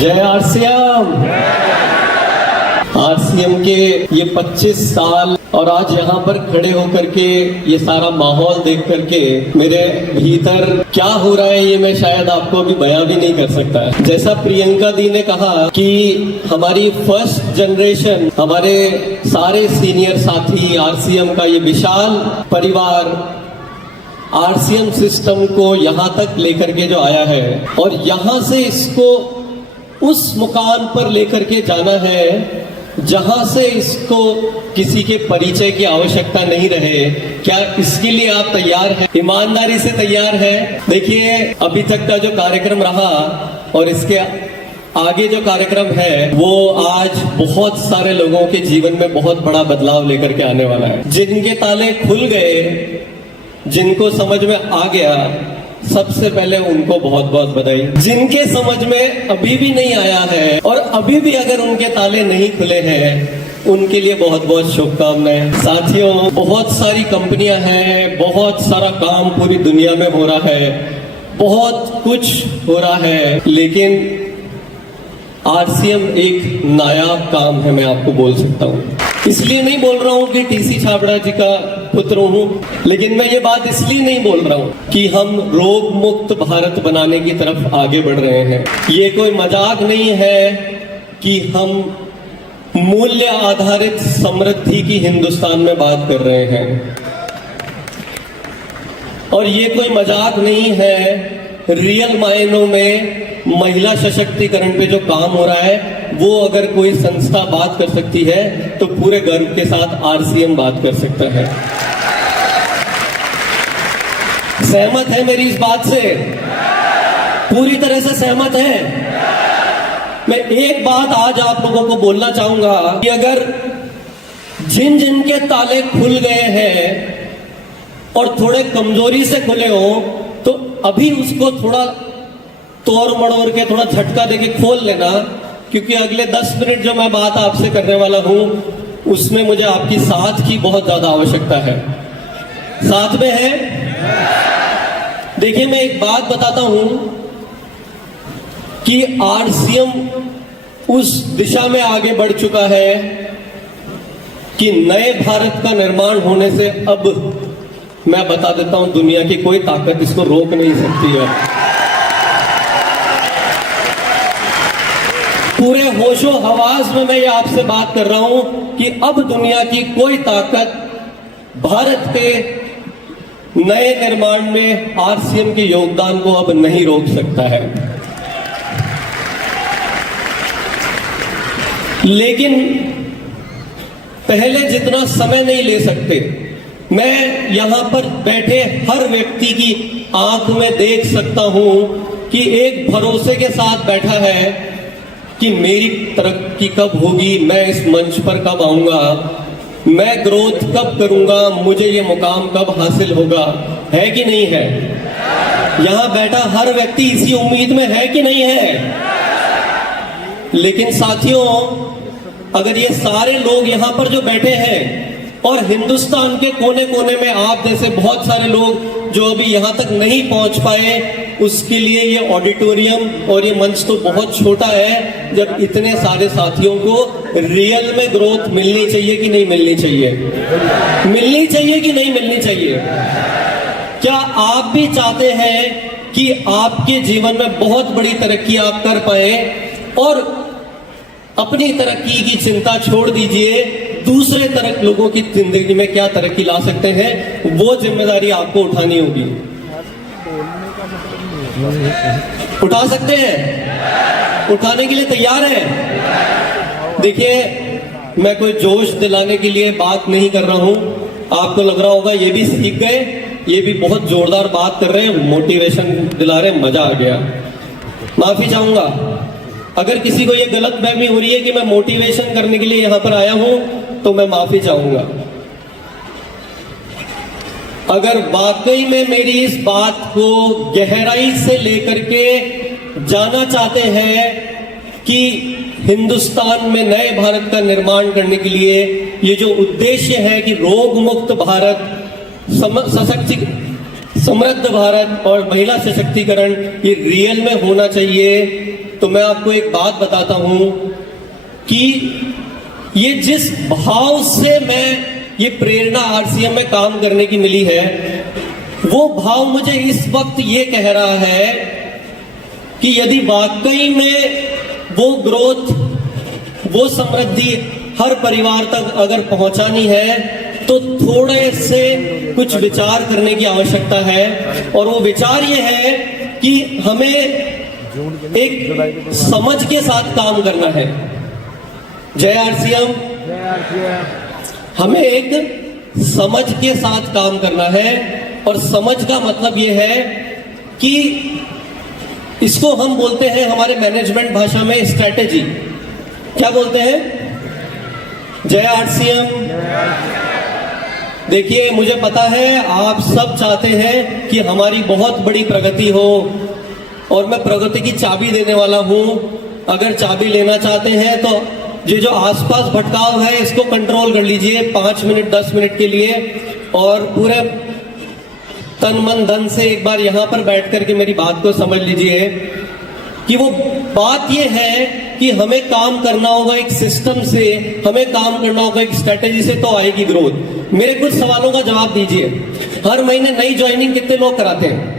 जय RCM. RCM के ये 25 साल और आज यहाँ पर खड़े होकर के ये सारा माहौल देख करके मेरे भीतर क्या हो रहा है ये मैं शायद आपको अभी बयां भी नहीं कर सकता है। जैसा प्रियंका दी ने कहा कि हमारी फर्स्ट जनरेशन, हमारे सारे सीनियर साथी, आरसीएम का ये विशाल परिवार आरसीएम सिस्टम को यहाँ तक लेकर के जो आया है और यहाँ से इसको उस मुकाम पर लेकर के जाना है जहां से इसको किसी के परिचय की आवश्यकता नहीं रहे। क्या इसके लिए आप तैयार हैं? ईमानदारी से तैयार हैं? देखिए, अभी तक का जो कार्यक्रम रहा और इसके आगे जो कार्यक्रम है वो आज बहुत सारे लोगों के जीवन में बहुत बड़ा बदलाव लेकर के आने वाला है। जिनके ताले खुल गए, जिनको समझ में आ गया, सबसे पहले उनको बहुत बहुत बधाई। जिनके समझ में अभी भी नहीं आया है और अभी भी अगर उनके ताले नहीं खुले हैं, उनके लिए बहुत बहुत शुभकामनाएं। साथियों, बहुत सारी कंपनियां हैं, बहुत सारा काम पूरी दुनिया में हो रहा है, बहुत कुछ हो रहा है, लेकिन आरसीएम एक नायाब काम है, मैं आपको बोल सकता हूँ। इसलिए नहीं बोल रहा हूँ कि टीसी छाबड़ा जी का पुत्र हूँ, लेकिन मैं ये बात इसलिए नहीं बोल रहा हूँ कि हम रोग मुक्त भारत बनाने की तरफ आगे बढ़ रहे हैं। ये कोई मजाक नहीं है कि हम मूल्य आधारित समृद्धि की हिंदुस्तान में बात कर रहे हैं, और ये कोई मजाक नहीं है। रियल मायनों में महिला सशक्तिकरण पे जो काम हो रहा है वो अगर कोई संस्था बात कर सकती है तो पूरे गर्व के साथ आरसीएम बात कर सकता है। सहमत है मेरी इस बात से? पूरी तरह से सहमत है। मैं एक बात आज आप लोगों को बोलना चाहूंगा कि अगर जिन जिन के ताले खुल गए हैं और थोड़े कमजोरी से खुले हो तो अभी उसको थोड़ा तोड़ मड़ोड़ के, थोड़ा झटका देके खोल लेना, क्योंकि अगले 10 मिनट जो मैं बात आपसे करने वाला हूं उसमें मुझे आपकी साथ की बहुत ज्यादा आवश्यकता है। साथ में है? देखिए, मैं एक बात बताता हूं कि आरसीएम उस दिशा में आगे बढ़ चुका है कि नए भारत का निर्माण होने से अब मैं बता देता हूं, दुनिया की कोई ताकत इसको रोक नहीं सकती है। पूरे होशो हवास में मैं ये आपसे बात कर रहा हूं कि अब दुनिया की कोई ताकत भारत के नए निर्माण में आरसीएम के योगदान को अब नहीं रोक सकता है। लेकिन पहले जितना समय नहीं ले सकते। मैं यहां पर बैठे हर व्यक्ति की आंख में देख सकता हूं कि एक भरोसे के साथ बैठा है कि मेरी तरक्की कब होगी, मैं इस मंच पर कब आऊंगा, मैं ग्रोथ कब करूंगा, मुझे ये मुकाम कब हासिल होगा। है कि नहीं है? यहां बैठा हर व्यक्ति इसी उम्मीद में है कि नहीं है? लेकिन साथियों, अगर ये सारे लोग यहां पर जो बैठे हैं और हिंदुस्तान के कोने कोने में आप जैसे बहुत सारे लोग जो अभी यहां तक नहीं पहुंच पाए, उसके लिए ये ऑडिटोरियम और ये मंच तो बहुत छोटा है। जब इतने सारे साथियों को रियल में ग्रोथ मिलनी चाहिए कि नहीं मिलनी चाहिए? मिलनी चाहिए कि नहीं मिलनी चाहिए? क्या आप भी चाहते हैं कि आपके जीवन में बहुत बड़ी तरक्की आप कर पाए और अपनी तरक्की की चिंता छोड़ दीजिए, दूसरे तरह लोगों की जिंदगी में क्या तरक्की ला सकते हैं वो जिम्मेदारी आपको उठानी होगी। उठा सकते हैं? उठाने के लिए तैयार है? देखिए, मैं कोई जोश दिलाने के लिए बात नहीं कर रहा हूं। आपको लग रहा होगा ये भी सीख गए, ये भी बहुत जोरदार बात कर रहे हैं, मोटिवेशन दिला रहे हैं, मजा आ गया। माफी चाहूंगा अगर किसी को ये गलत फहमी हो रही है कि मैं मोटिवेशन करने के लिए यहां पर आया हूं, तो मैं माफी चाहूंगा। अगर वाकई में मेरी इस बात को गहराई से लेकर के जाना चाहते हैं कि हिंदुस्तान में नए भारत का निर्माण करने के लिए ये जो उद्देश्य है कि रोग मुक्त भारत, समृद्ध भारत और महिला सशक्तिकरण ये रियल में होना चाहिए, तो मैं आपको एक बात बताता हूं कि ये जिस भाव से मैं ये प्रेरणा आरसीएम में काम करने की मिली है, वो भाव मुझे इस वक्त ये कह रहा है कि यदि वाकई में वो ग्रोथ, वो समृद्धि हर परिवार तक अगर पहुंचानी है तो थोड़े से कुछ विचार करने की आवश्यकता है। और वो विचार ये है कि हमें एक समझ के साथ काम करना है। जय आरसीएम। हमें एक समझ के साथ काम करना है, और समझ का मतलब ये है कि इसको हम बोलते हैं हमारे मैनेजमेंट भाषा में स्ट्रैटेजी। क्या बोलते हैं? जय आरसीएम। देखिए, मुझे पता है आप सब चाहते हैं कि हमारी बहुत बड़ी प्रगति हो, और मैं प्रगति की चाबी देने वाला हूं। अगर चाबी लेना चाहते हैं तो ये जो आसपास भटकाव है इसको कंट्रोल कर लीजिए 5 मिनट 10 मिनट के लिए, और पूरे तन मन धन से एक बार यहां पर बैठ करके मेरी बात को समझ लीजिए कि वो बात ये है कि हमें काम करना होगा एक सिस्टम से, हमें काम करना होगा एक स्ट्रेटेजी से, तो आएगी ग्रोथ। मेरे कुछ सवालों का जवाब दीजिए। हर महीने नई ज्वाइनिंग कितने लोग कराते हैं?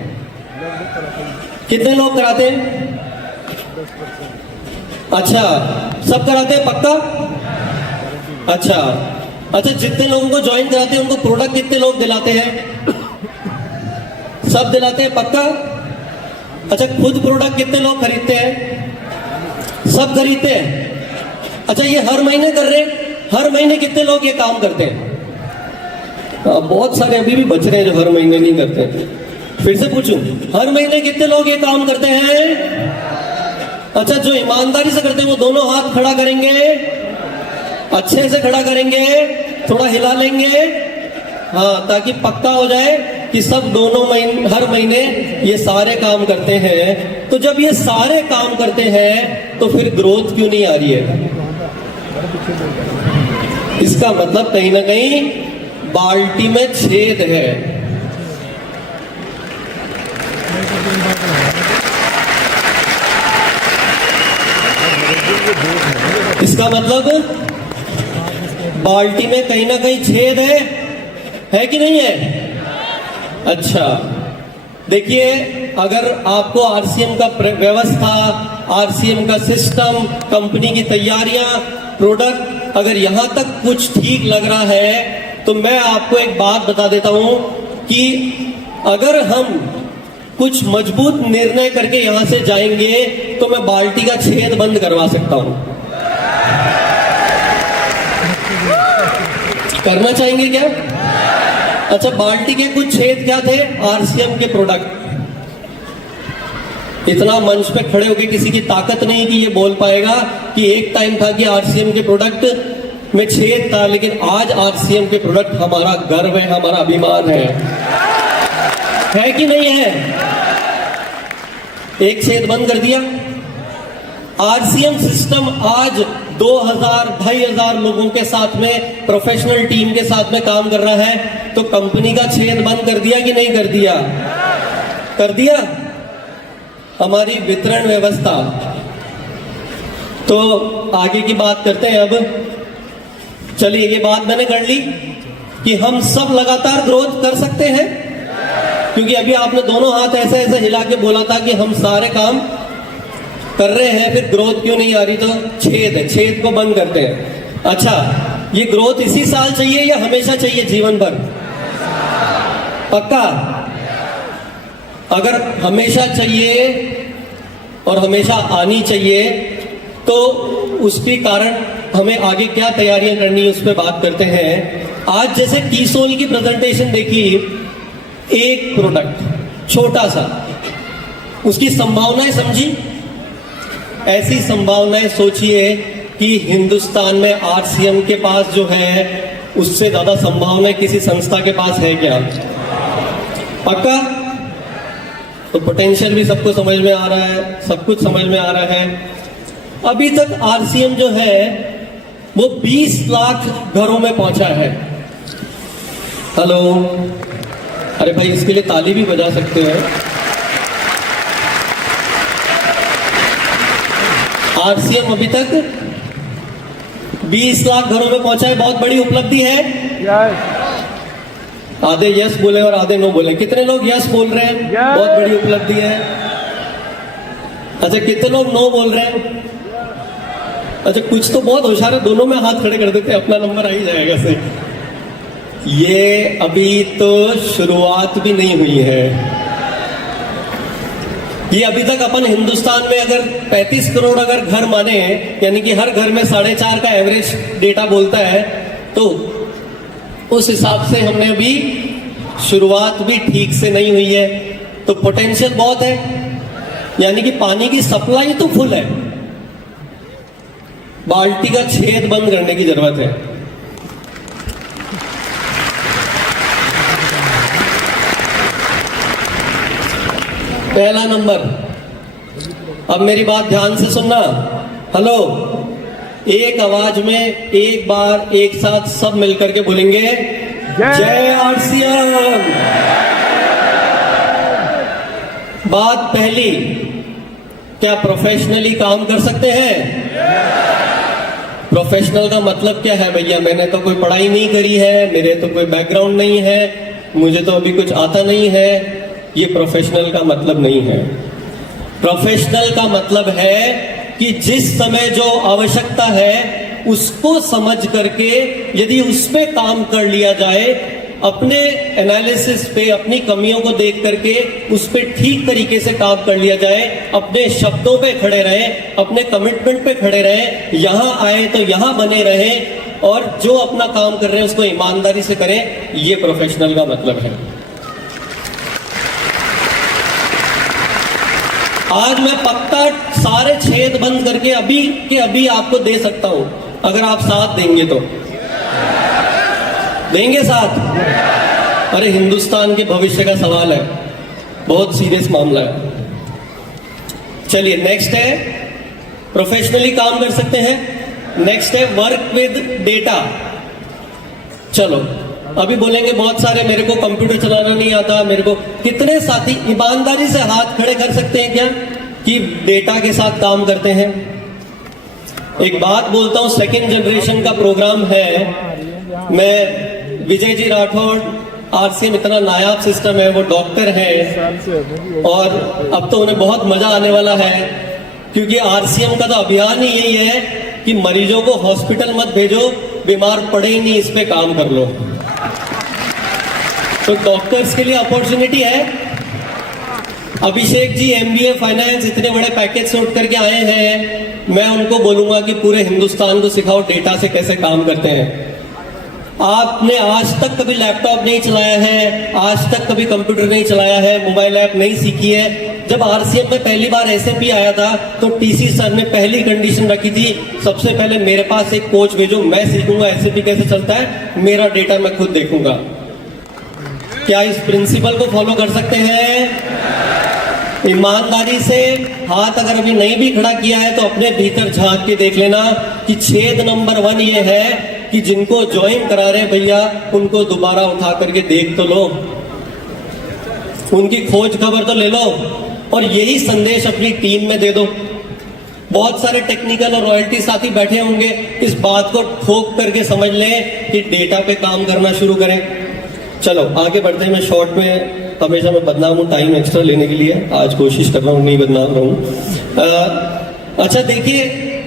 कितने लोग कराते हैं? अच्छा, सब कराते हैं? पक्का? अच्छा, जितने लोगों को ज्वाइन कराते हैं उनको प्रोडक्ट कितने लोग दिलाते हैं? सब दिलाते हैं? पक्का? अच्छा, खुद प्रोडक्ट कितने लोग खरीदते हैं? सब खरीदते हैं। अच्छा, ये हर महीने कर रहे हैं? हर महीने कितने लोग ये काम करते हैं? बहुत सारे अभी भी बच रहे हैं जो हर महीने नहीं करते। फिर से पूछूं, हर महीने कितने लोग ये काम करते हैं? अच्छा, जो ईमानदारी से करते हैं वो दोनों हाथ खड़ा करेंगे, अच्छे से खड़ा करेंगे, थोड़ा हिला लेंगे, हाँ, ताकि पक्का हो जाए कि सब दोनों महीने, हर महीने ये सारे काम करते हैं। तो जब ये सारे काम करते हैं तो फिर ग्रोथ क्यों नहीं आ रही है? इसका मतलब कहीं ना कहीं बाल्टी में छेद है। इसका मतलब बाल्टी में कहीं ना कहीं छेद है कि नहीं है? अच्छा, देखिए, अगर आपको आरसीएम का व्यवस्था, आरसीएम का सिस्टम, कंपनी की तैयारियां, प्रोडक्ट, अगर यहां तक कुछ ठीक लग रहा है तो मैं आपको एक बात बता देता हूं कि अगर हम कुछ मजबूत निर्णय करके यहां से जाएंगे तो मैं बाल्टी का छेद बंद करवा सकता हूं। करना चाहेंगे क्या? अच्छा, बाल्टी के कुछ छेद क्या थे? आरसीएम के प्रोडक्ट। इतना मंच पे खड़े होकर किसी की ताकत नहीं कि ये बोल पाएगा कि एक टाइम था कि आरसीएम के प्रोडक्ट में छेद था, लेकिन आज आरसीएम के प्रोडक्ट हमारा गर्व है, हमारा अभिमान है कि नहीं है? एक छेद बंद कर दिया। आरसीएम सिस्टम आज 2000-2500 लोगों के साथ में, प्रोफेशनल टीम के साथ में काम कर रहा है, तो कंपनी का छेद बंद कर दिया कि नहीं कर दिया? कर दिया। हमारी वितरण व्यवस्था, तो आगे की बात करते हैं। अब चलिए, ये बात मैंने कर ली कि हम सब लगातार ग्रोथ कर सकते हैं, क्योंकि अभी आपने दोनों हाथ ऐसे ऐसे हिला के बोला था कि हम सारे काम कर रहे हैं, फिर ग्रोथ क्यों नहीं आ रही? तो छेद है, छेद को बंद करते हैं। अच्छा, ये ग्रोथ इसी साल चाहिए या हमेशा चाहिए, जीवन भर? पक्का? अगर हमेशा चाहिए और हमेशा आनी चाहिए तो उसके कारण हमें आगे क्या तैयारियां करनी है उस पर बात करते हैं। आज जैसे कीसोल की प्रेजेंटेशन देखी, एक प्रोडक्ट छोटा सा, उसकी संभावनाएं समझी। ऐसी संभावनाएं सोचिए कि हिंदुस्तान में आरसीएम के पास जो है उससे ज्यादा संभावनाएं किसी संस्था के पास है क्या? पक्का? तो पोटेंशियल भी सबको समझ में आ रहा है, सब कुछ समझ में आ रहा है। अभी तक आरसीएम जो है वो 20 लाख घरों में पहुंचा है। हेलो, अरे भाई, इसके लिए ताली भी बजा सकते हैं। आरसीएम अभी तक 20 लाख घरों में पहुंचा है, बहुत बड़ी उपलब्धि है। आधे यस बोले और आधे नो बोले। कितने लोग यस बोल रहे हैं? बहुत बड़ी उपलब्धि है। अच्छा, कितने लोग नो बोल रहे हैं? अच्छा, कुछ तो बहुत होशियार है, दोनों में हाथ खड़े कर देते, अपना नंबर आ ही जाएगा सही। ये अभी तो शुरुआत भी नहीं हुई है। ये अभी तक अपन हिंदुस्तान में अगर 35 करोड़ अगर घर माने, यानी कि हर घर में 4.5 का एवरेज डेटा बोलता है, तो उस हिसाब से हमने अभी शुरुआत भी ठीक से नहीं हुई है। तो पोटेंशियल बहुत है, यानी कि पानी की सप्लाई तो फुल है, बाल्टी का छेद बंद करने की जरूरत है। पहला नंबर, अब मेरी बात ध्यान से सुनना। हेलो, एक आवाज में एक बार एक साथ सब मिलकर के बोलेंगे, जय आरसीएम। बात पहली, क्या प्रोफेशनली काम कर सकते हैं? प्रोफेशनल का मतलब क्या है भैया? मैंने तो कोई पढ़ाई नहीं करी है, मेरे तो कोई बैकग्राउंड नहीं है, मुझे तो अभी कुछ आता नहीं है। ये प्रोफेशनल का मतलब नहीं है। प्रोफेशनल का मतलब है कि जिस समय जो आवश्यकता है उसको समझ करके यदि उस पे काम कर लिया जाए, अपने एनालिसिस पे अपनी कमियों को देख करके उस पे ठीक तरीके से काम कर लिया जाए, अपने शब्दों पे खड़े रहे, अपने कमिटमेंट पे खड़े रहे, यहां आए तो यहां बने रहे, और जो अपना काम कर रहे हैं उसको ईमानदारी से करें। ये प्रोफेशनल का मतलब है। आज मैं पक्का सारे छेद बंद करके अभी के अभी आपको दे सकता हूं, अगर आप साथ देंगे तो। देंगे साथ? अरे हिंदुस्तान के भविष्य का सवाल है, बहुत सीरियस मामला है। चलिए, नेक्स्ट है प्रोफेशनली काम कर सकते हैं। नेक्स्ट है वर्क विद डेटा। चलो, अभी बोलेंगे बहुत सारे, मेरे को कंप्यूटर चलाना नहीं आता, मेरे को। कितने साथी ईमानदारी से हाथ खड़े कर सकते हैं क्या कि डेटा के साथ काम करते हैं? एक बात बोलता हूं, सेकंड जनरेशन का प्रोग्राम है। मैं विजय जी राठौड़, आरसीएम इतना नायाब सिस्टम है, वो डॉक्टर है और अब तो उन्हें बहुत मजा आने वाला है, क्योंकि आरसीएम का तो अभियान ही यही है कि मरीजों को हॉस्पिटल मत भेजो, बीमार पड़े ही नहीं, इस पे काम कर लो। तो डॉक्टर्स के लिए अपॉर्चुनिटी है। अभिषेक जी एमबीए फाइनेंस इतने बड़े पैकेज से उठ करके आए हैं, मैं उनको बोलूंगा कि पूरे हिंदुस्तान को सिखाओ डेटा से कैसे काम करते हैं। आपने आज तक कभी लैपटॉप नहीं चलाया है, आज तक कभी कंप्यूटर नहीं चलाया है, मोबाइल ऐप नहीं सीखी है। जब आरसीएम में पहली बार एसएपी आया था तो टीसी सर ने पहली कंडीशन रखी थी, सबसे पहले मेरे पास एक कोच भेजो, मैं सीखूंगा एसएपी कैसे चलता है, मेरा डेटा मैं खुद देखूंगा। क्या इस प्रिंसिपल को फॉलो कर सकते हैं? ईमानदारी से हाथ अगर अभी नहीं भी खड़ा किया है तो अपने भीतर झांक के देख लेना कि छेद नंबर 1 ये है कि जिनको ज्वाइन करा रहे भैया उनको दोबारा उठा करके देख तो लो, उनकी खोज खबर तो ले लो, और यही संदेश अपनी टीम में दे दो। बहुत सारे टेक्निकल और रॉयल्टी साथी बैठे होंगे, इस बात को ठोक करके समझ लें कि डेटा पे काम करना शुरू करें। चलो आगे बढ़ते हैं। मैं शॉर्ट में हमेशा मैं बदनाम हूँ टाइम एक्स्ट्रा लेने के लिए, आज कोशिश कर रहा हूँ नहीं बदनाम रहूं। अच्छा देखिए,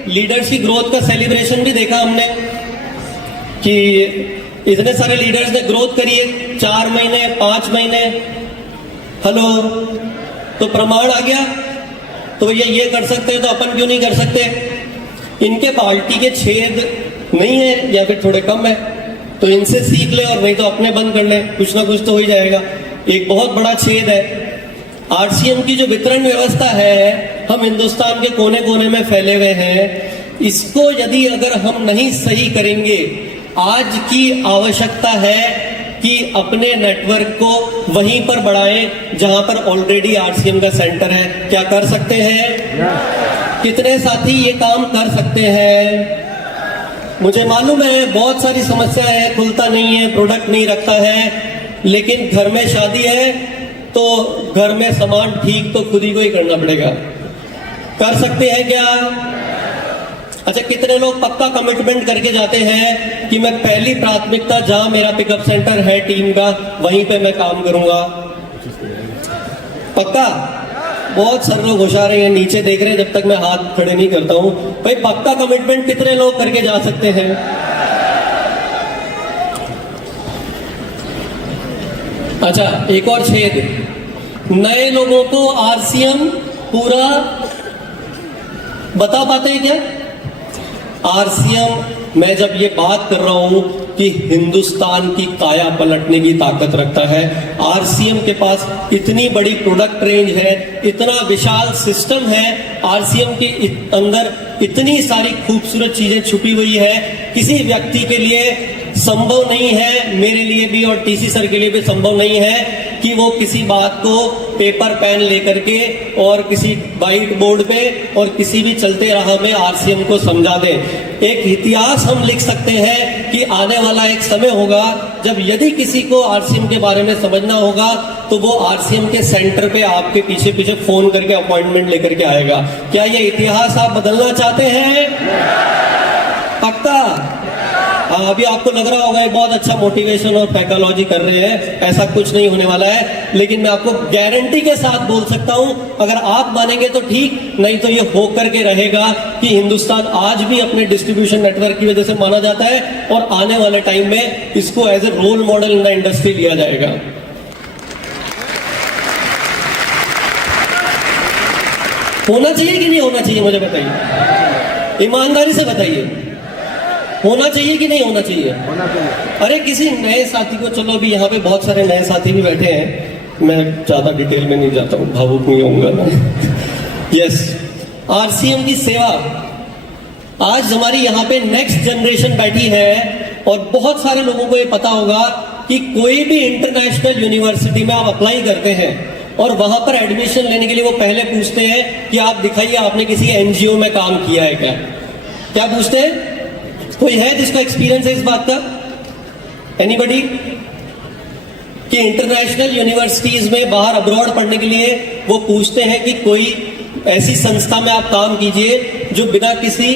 लीडर्स की ग्रोथ का सेलिब्रेशन भी देखा हमने कि इतने सारे लीडर्स ने ग्रोथ करी है, 4 महीने 5 महीने। हेलो, तो प्रमाण आ गया। तो ये कर सकते हैं तो अपन क्यों नहीं कर सकते? इनके बाल्टी के छेद नहीं है या फिर थोड़े कम है तो इनसे सीख ले, और नहीं तो अपने बंद कर ले, कुछ ना कुछ तो हो ही जाएगा। एक बहुत बड़ा छेद है आरसीएम की जो वितरण व्यवस्था है, हम हिंदुस्तान के कोने कोने में फैले हुए हैं। इसको यदि अगर हम नहीं सही करेंगे, आज की आवश्यकता है कि अपने नेटवर्क को वहीं पर बढ़ाएं जहां पर ऑलरेडी आरसीएम का सेंटर है। क्या कर सकते हैं? कितने साथी ये काम कर सकते हैं? मुझे मालूम है बहुत सारी समस्या है, खुलता नहीं है, प्रोडक्ट नहीं रखता है, लेकिन घर में शादी है तो घर में सामान ठीक तो खुद ही को ही करना पड़ेगा। कर सकते हैं क्या? अच्छा, कितने लोग पक्का कमिटमेंट करके जाते हैं कि मैं पहली प्राथमिकता जहां मेरा पिकअप सेंटर है टीम का वहीं पे मैं काम करूंगा? पक्का? बहुत सारे लोग होशियार हैं, नीचे देख रहे हैं जब तक मैं हाथ खड़े नहीं करता हूं। भाई पक्का कमिटमेंट कितने लोग करके जा सकते हैं? अच्छा, एक और छेद, नए लोगों को आरसीएम पूरा बता पाते हैं क्या? आरसीएम, मैं जब ये बात कर रहा हूं कि हिंदुस्तान की काया पलटने की ताकत रखता है, आरसीएम के पास इतनी बड़ी प्रोडक्ट रेंज है, इतना विशाल सिस्टम है, आरसीएम के अंदर इतनी सारी खूबसूरत चीजें छुपी हुई है, किसी व्यक्ति के लिए संभव नहीं है, मेरे लिए भी और टीसी सर के लिए भी संभव नहीं है कि वो किसी बात को पेपर पेन लेकर के और किसी व्हाइट बोर्ड पे और किसी भी चलते राह में आरसीएम को समझा दे। एक इतिहास हम लिख सकते हैं कि आने वाला एक समय होगा जब यदि किसी को आरसीएम के बारे में समझना होगा तो वो आरसीएम के सेंटर पे आपके पीछे पीछे फोन करके अपॉइंटमेंट लेकर के आएगा। क्या ये इतिहास आप बदलना चाहते हैं? पक्का? अभी आपको लग रहा होगा ये बहुत अच्छा मोटिवेशन और पैथोलॉजी कर रहे हैं, ऐसा कुछ नहीं होने वाला है। लेकिन मैं आपको गारंटी के साथ बोल सकता हूं, अगर आप मानेंगे तो ठीक, नहीं तो ये होकर के रहेगा कि हिंदुस्तान आज भी अपने डिस्ट्रीब्यूशन नेटवर्क की वजह से माना जाता है और आने वाले टाइम में इसको as a role model in the industry लिया जाएगा। होना चाहिए कि नहीं होना चाहिए, मुझे बताइए, ईमानदारी से बताइए, होना चाहिए कि नहीं होना चाहिए? होना चाहिए। अरे किसी नए साथी को, चलो अभी यहाँ पे बहुत सारे नए साथी भी बैठे हैं, मैं ज्यादा डिटेल में नहीं जाता हूँ, भावुक नहीं होऊंगा। यस, आरसीएम की सेवा, आज हमारी यहाँ पे नेक्स्ट जनरेशन बैठी है और बहुत सारे लोगों को ये पता होगा कि कोई भी इंटरनेशनल यूनिवर्सिटी में आप अप्लाई करते हैं और वहां पर एडमिशन लेने के लिए वो पहले पूछते हैं कि आप दिखाइए आपने किसी एनजीओ में काम किया है क्या? क्या पूछते हैं? कोई है जिसका एक्सपीरियंस है इस बात का? एनीबडी? कि इंटरनेशनल यूनिवर्सिटीज में बाहर अब्रॉड पढ़ने के लिए वो पूछते हैं कि कोई ऐसी संस्था में आप काम कीजिए जो बिना किसी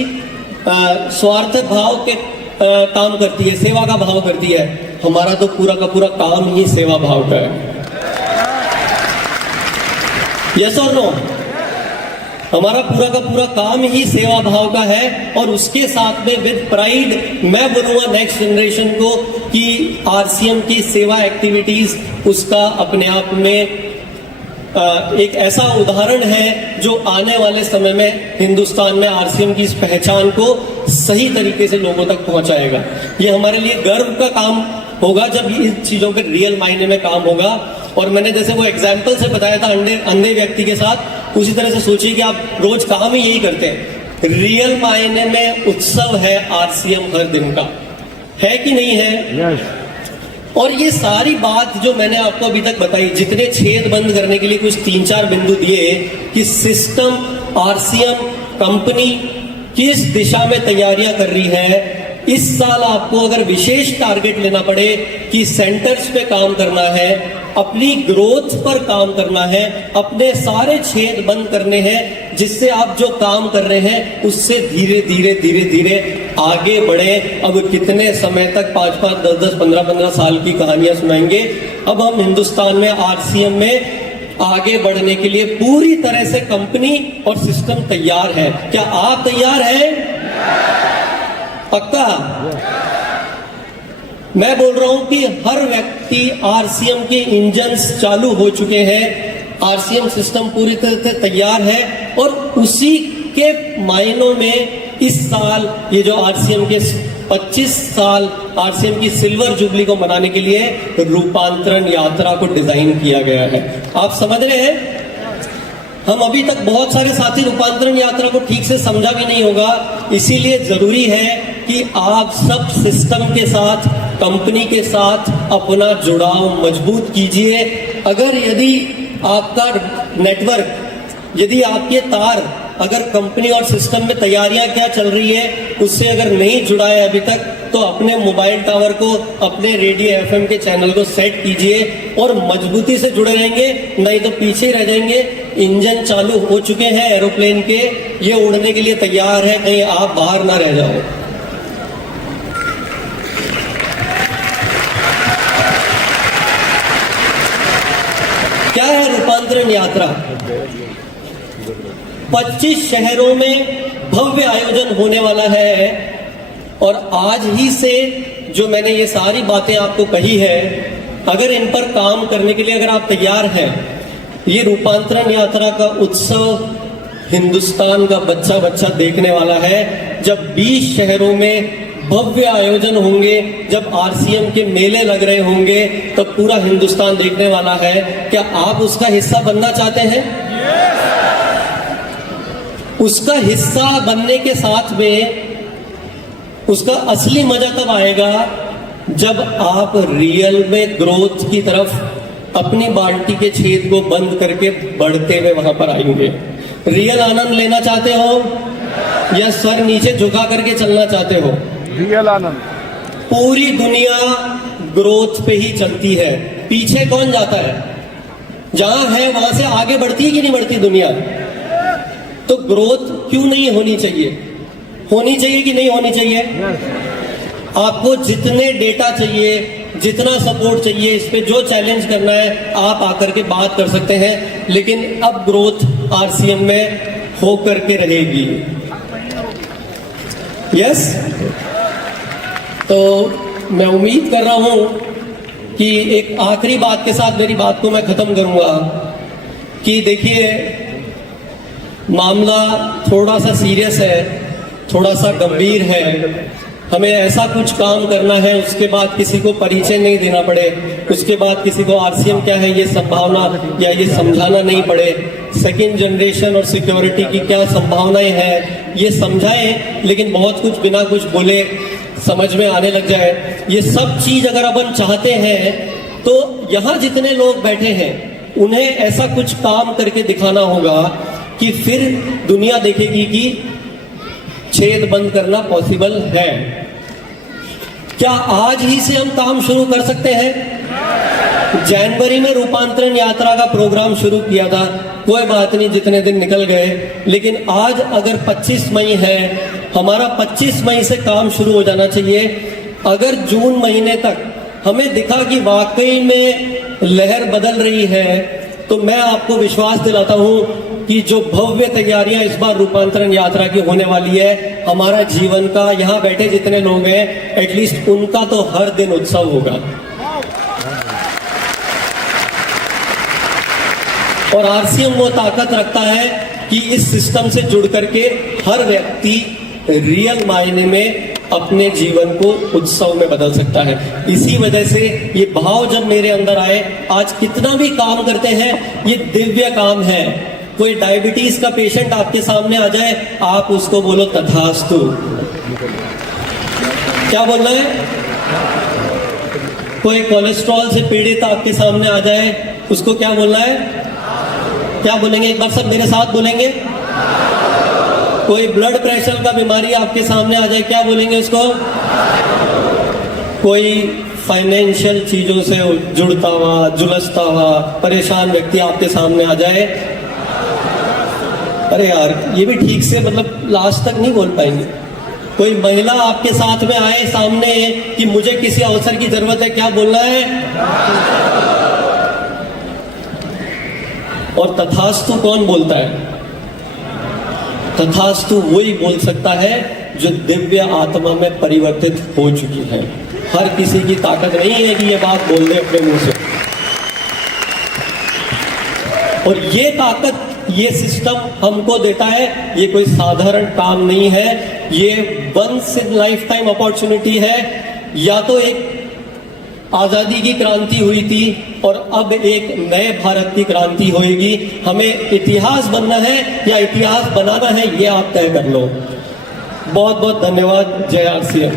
स्वार्थ भाव के काम करती है, सेवा का भाव करती है। हमारा तो पूरा का पूरा काम ही सेवा भाव का है। यस और नो? हमारा पूरा का पूरा काम ही सेवा भाव का है और उसके साथ में विद प्राइड मैं बोलूंगा नेक्स्ट जनरेशन को कि आरसीएम की सेवा एक्टिविटीज उसका अपने आप में एक ऐसा उदाहरण है जो आने वाले समय में हिंदुस्तान में आरसीएम की इस पहचान को सही तरीके से लोगों तक पहुंचाएगा। ये हमारे लिए गर्व का काम होगा जब इन चीजों पे रियल मायने में काम होगा। और मैंने जैसे वो एग्जाम्पल से बताया था अंधे व्यक्ति के साथ, उसी तरह से सोचिए कि आप रोज काम ही यही करते हैं। रियल मायने में उत्सव है आरसीएम हर दिन का, है कि नहीं है? यस। और ये सारी बात जो मैंने आपको अभी तक बताई, जितने छेद बंद करने के लिए कुछ 3-4 बिंदु दिए कि सिस्टम आरसीएम कंपनी किस दिशा में तैयारियां कर रही है। इस साल आपको अगर विशेष टारगेट लेना पड़े कि सेंटर्स पे काम करना है, अपनी ग्रोथ पर काम करना है, अपने सारे छेद बंद करने हैं, जिससे आप जो काम कर रहे हैं उससे धीरे धीरे धीरे धीरे आगे बढ़े। अब कितने समय तक 5-5, 10-10, 15-15 साल की कहानियां सुनाएंगे। अब हम हिंदुस्तान में आरसीएम में आगे बढ़ने के लिए पूरी तरह से कंपनी और सिस्टम तैयार है। क्या आप तैयार हैं? पक्का? मैं बोल रहा हूं कि हर व्यक्ति आरसीएम के इंजन्स चालू हो चुके हैं, आरसीएम सिस्टम पूरी तरह से तैयार है और उसी के मायनों में इस साल ये जो आरसीएम के 25 साल आरसीएम की सिल्वर जुबली को मनाने के लिए रूपांतरण यात्रा को डिजाइन किया गया है। आप समझ रहे हैं? हम अभी तक बहुत सारे साथी रूपांतरण यात्रा को ठीक से समझा भी नहीं होगा, इसीलिए जरूरी है कि आप सब सिस्टम के साथ, कंपनी के साथ अपना जुड़ाव मजबूत कीजिए। अगर यदि आपका नेटवर्क, यदि आपके तार अगर कंपनी और सिस्टम में तैयारियां क्या चल रही है उससे अगर नहीं जुड़ा है अभी तक, तो अपने मोबाइल टावर को, अपने रेडियो एफएम के चैनल को सेट कीजिए और मजबूती से जुड़े रहेंगे, नहीं तो पीछे ही रह जाएंगे। इंजन चालू हो चुके हैं एरोप्लेन के, ये उड़ने के लिए तैयार है, कहीं आप बाहर ना रह जाओ। क्या है रूपांतरण यात्रा? 25 शहरों में भव्य आयोजन होने वाला है और आज ही से जो मैंने ये सारी बातें आपको कही है, अगर इन पर काम करने के लिए अगर आप तैयार हैं, ये रूपांतरण यात्रा का उत्सव हिंदुस्तान का बच्चा बच्चा देखने वाला है। जब 20 शहरों में भव्य आयोजन होंगे, जब आरसीएम के मेले लग रहे होंगे, तब पूरा हिंदुस्तान देखने वाला है। क्या आप उसका हिस्सा बनना चाहते हैं? उसका हिस्सा बनने के साथ में उसका असली मजा तब आएगा जब आप रियल में ग्रोथ की तरफ अपनी बाल्टी के छेद को बंद करके बढ़ते हुए वहां पर आएंगे। रियल आनंद लेना चाहते हो या सर नीचे झुका करके चलना चाहते हो? रियल आनंद। पूरी दुनिया ग्रोथ पे ही चलती है, पीछे कौन जाता है? जहां है वहां से आगे बढ़ती है कि नहीं बढ़ती दुनिया? तो ग्रोथ क्यों नहीं होनी चाहिए? होनी चाहिए कि नहीं होनी चाहिए? आपको जितने डेटा चाहिए, जितना सपोर्ट चाहिए, इस पे जो चैलेंज करना है आप आकर के बात कर सकते हैं, लेकिन अब ग्रोथ आरसीएम में हो करके रहेगी। यस? तो मैं उम्मीद कर रहा हूं कि एक आखिरी बात के साथ मेरी बात को मैं खत्म करूंगा कि देखिए, मामला थोड़ा सा सीरियस है, थोड़ा सा गंभीर है। हमें ऐसा कुछ काम करना है, उसके बाद किसी को परिचय नहीं देना पड़े, उसके बाद किसी को आरसीएम क्या है ये संभावना या ये समझाना नहीं पड़े, सेकेंड जनरेशन और सिक्योरिटी की क्या संभावनाएं हैं ये समझाएं, लेकिन बहुत कुछ बिना कुछ बोले समझ में आने लग जाए। ये सब चीज अगर अपन चाहते हैं तो यहाँ जितने लोग बैठे हैं उन्हें ऐसा कुछ काम करके दिखाना होगा कि फिर दुनिया देखेगी कि छेद बंद करना पॉसिबल है। क्या आज ही से हम काम शुरू कर सकते हैं? जनवरी में रूपांतरण यात्रा का प्रोग्राम शुरू किया था, कोई बात नहीं, जितने दिन निकल गए, लेकिन आज अगर 25 मई है, हमारा 25 मई से काम शुरू हो जाना चाहिए। अगर जून महीने तक हमें दिखा कि वाकई में लहर बदल रही है, तो मैं आपको विश्वास दिलाता हूं कि जो भव्य तैयारियां इस बार रूपांतरण यात्रा की होने वाली है, हमारा जीवन का, यहाँ बैठे जितने लोग हैं एटलीस्ट उनका तो हर दिन उत्सव होगा। और आरसीएम वो ताकत रखता है कि इस सिस्टम से जुड़ करके हर व्यक्ति रियल मायने में अपने जीवन को उत्सव में बदल सकता है। इसी वजह से ये भाव जब मेरे अंदर आए, आज कितना भी काम करते हैं ये दिव्य काम है। कोई डायबिटीज का पेशेंट आपके सामने आ जाए, आप उसको बोलो तथास्तु। क्या बोलना है? कोई कोलेस्ट्रॉल से पीड़ित आपके सामने आ जाए, उसको क्या बोलना है? क्या बोलेंगे? एक बार सब मेरे साथ बोलेंगे। कोई ब्लड प्रेशर का बीमारी आपके सामने आ जाए, क्या बोलेंगे उसको? कोई फाइनेंशियल चीजों से जुड़ता हुआ, जुलसता हुआ, परेशान व्यक्ति आपके सामने आ जाए, अरे यार ये भी ठीक से मतलब लास्ट तक नहीं बोल पाएंगे। कोई महिला आपके साथ में आए सामने कि मुझे किसी अवसर की जरूरत है, क्या बोलना है? और तथास्तु कौन बोलता है? तथास्तु वही बोल सकता है जो दिव्य आत्मा में परिवर्तित हो चुकी है। हर किसी की ताकत नहीं है कि ये बात बोल दे अपने मुंह से। और ये ताकत, ये सिस्टम हमको देता है। ये कोई साधारण काम नहीं है, ये once in life time opportunity है। या तो एक आजादी की क्रांति हुई थी और अब एक नए भारत की क्रांति होएगी। हमें इतिहास बनना है या इतिहास बनाना है, ये आप तय कर लो। बहुत बहुत धन्यवाद। जय आरसीएम।